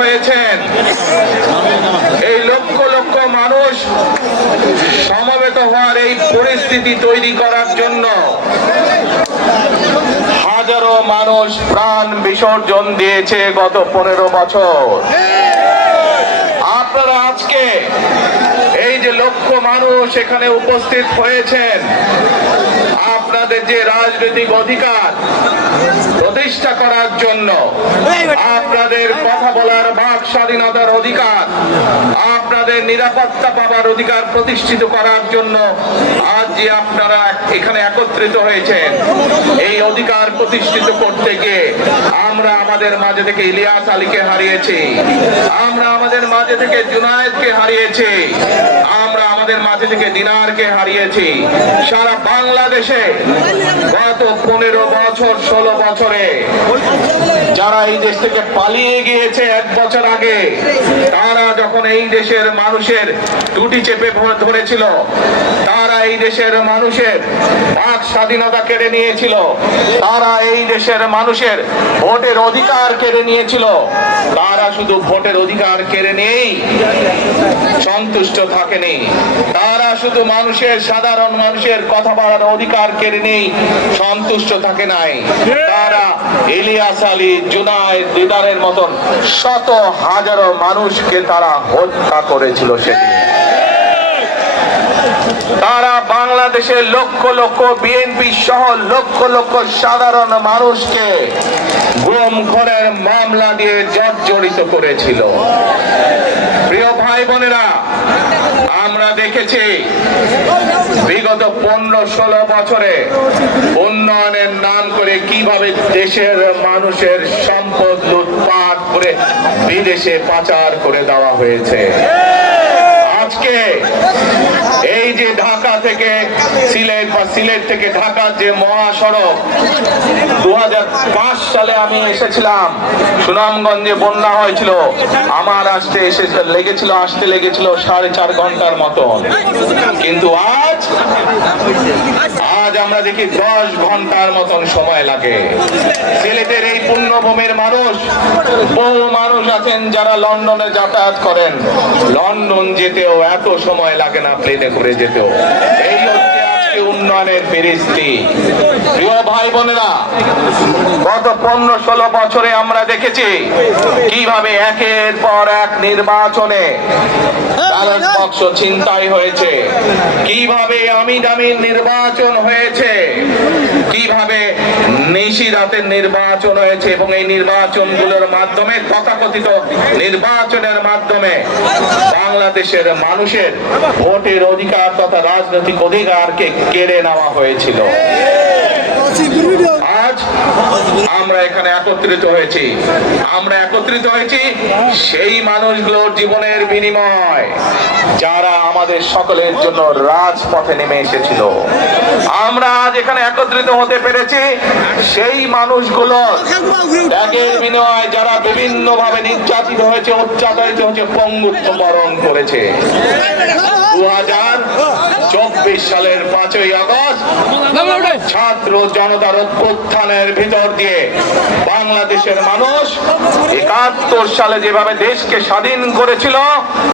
হয়েছেন, এই লক্ষ লক্ষ মানুষ সমবেত হওয়ার এই পরিস্থিতি তৈরি করার জন্য হাজারো মানুষ প্রাণ বিসর্জন দিয়েছে গত 15 বছর। আপনারা আজকে এই যে লক্ষ মানুষ এখানে উপস্থিত হয়েছেন, আপনাদের যে রাজনৈতিক অধিকার প্রতিষ্ঠা করার জন্য, আপনাদের কথা বলার বাক স্বাধীনতার অধিকার, আপনাদের নিরাপত্তা পাওয়ার অধিকার প্রতিষ্ঠিত করার জন্য আজ যে আপনারা এখানে একত্রিত হয়েছেন, এই অধিকার প্রতিষ্ঠিত করতে গিয়ে আমরা আমাদের মাঝে থেকে ইলিয়াস আলীকে হারিয়েছি, আমরা আমাদের মাঝে থেকে জুনায়েদকে হারিয়েছি, আমরা আমাদের মাঝে থেকে দিনারকে হারিয়েছি। সারা বাংলাদেশে গত 15 বছর 16 বছরে যারা এই দেশ থেকে পালিয়ে গিয়েছে 1 বছর আগে, তারা যখন এই দেশের মানুষের টুটি চেপে ধরেছিল, তারা এই দেশের মানুষের বাক স্বাধীনতা কেড়ে নিয়েছিল, তারা এই দেশের মানুষের ভোটের অধিকার কেড়ে নিয়েছিল, তারা শুধু ভোটের অধিকার কেড়ে নিয়েই সন্তুষ্ট থাকেনি, তারা শুধু সাধারণ মানুষের কথা বলার অধিকার কেড়ে নিয়েই সন্তুষ্ট থাকে নাই, তারা ইলিয়াস আলী, জুনায়েদ, দিদারের মতন শত হাজারো মানুষকে তারা হত্যা করেছিল সেদিন। তারা বাংলাদেশের লক্ষ লক্ষ বিএনপি সহ লক্ষ লক্ষ সাধারণ মানুষকে গুম খুনের মামলা দিয়ে জর্জরিত করেছিল। প্রিয় ভাই বোনেরা, আমরা দেখেছি বিগত 15-16 বছরে উন্নয়নের নাম করে কিভাবে দেশের মানুষের সম্পদ লুটপাট করে বিদেশে পাচার করে দেওয়া হয়েছে। আজকে এই যে ঢাকা থেকে সিলেট বা সিলেট থেকে ঢাকার যে মহাসড়ক, 2005 সালে আমি এসেছিলাম, সুনামগঞ্জে বন্যা হয়েছিল, আমার আসতে লেগেছিল 4.5 ঘন্টার মতন, কিন্তু আজ আমরা দেখি 10 ঘন্টার মতন সময় লাগে। সিলেটের এই পুণ্যভূমির মানুষ, বহু মানুষ আছেন যারা লন্ডনে যাতায়াত করেন, লন্ডন যেতেও এত সময় লাগে না, প্লেনে করে যেতেও। এই হচ্ছে আজকে উন্নয়নের ফেরিস্তি। প্রিয় ভাই বোনেরা, গত 15-16 বছরে আমরা দেখেছি কিভাবে একের পর এক নির্বাচনে ব্যালট বাক্স ছিনতাই হয়েছে, কিভাবে আমিন নির্বাচন হয়েছে, কিভাবে নিশিরাতের নির্বাচন হয়েছে, এবং এই নির্বাচনগুলোর মাধ্যমে, তথাকথিত নির্বাচনের মাধ্যমে বাংলাদেশের মানুষের ভোটের অধিকার তথা রাজনৈতিক অধিকারকে কেড়ে নেওয়া হয়েছিল। আজ আমরা এখানে একত্রিত হয়েছি, সেই মানুষগুলোর জীবনের বিনিময় যারা আমাদের সকলের জন্য রাজপথে নেমে এসেছিল। আমরা আজ এখানে একত্রিত হতে পেরেছি সেই মানুষগুলোর ত্যাগের বিনিময় যারা বিভিন্ন ভাবে নির্যাতিত হয়েছে, অত্যাচারিত হয়েছে, পঙ্গুত্ব বরণ করেছে। 2024 সালের 5ই আগস্ট ছাত্র জনতার অভ্যুত্থানের ভিতর দিয়ে বাংলাদেশের মানুষ 71 সালে যেভাবে দেশকে স্বাধীন করেছিল,